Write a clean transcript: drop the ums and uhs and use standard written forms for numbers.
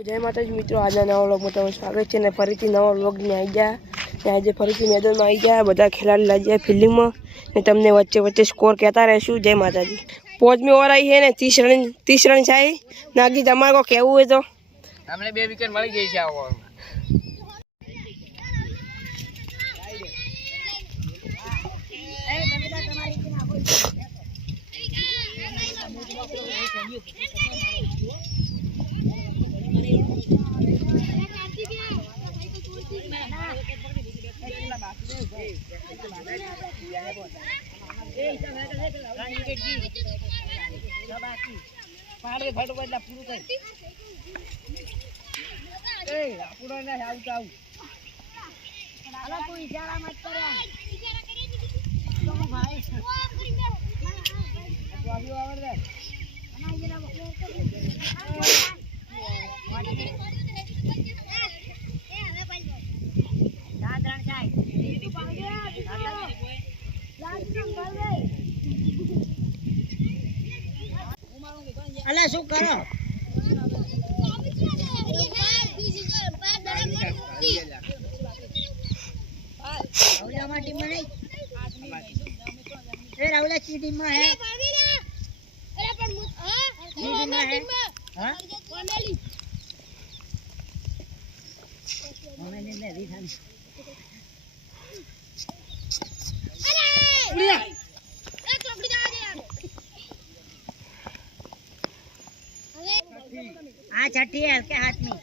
जय माताजी मित्रों, आज नवा व्लॉग में तमाરું स्वागत है ने फरीथी नवा व्लॉग में आई गया। आज फरीथी मैदान में आई गया, बधा खिलाड़ी लाई जाए फील्डिंग में ने तमने वच्चे वच्चे स्कोर कहता रहशुं। जय माताजी। 5મી ओवर आई है ने 30 रन छे। नागी तमारे को केवुं है तो हमने 2 विकेट मળી ગઈ છે આ ઓવરમાં। अला शू करो राहुल टीम में नहीं राहुल की टीम में है। अरे पर टीम में है। हां मैंने ले दी था। अरे एक टोकरी जा दे यार। आ छठी है के हाथ में।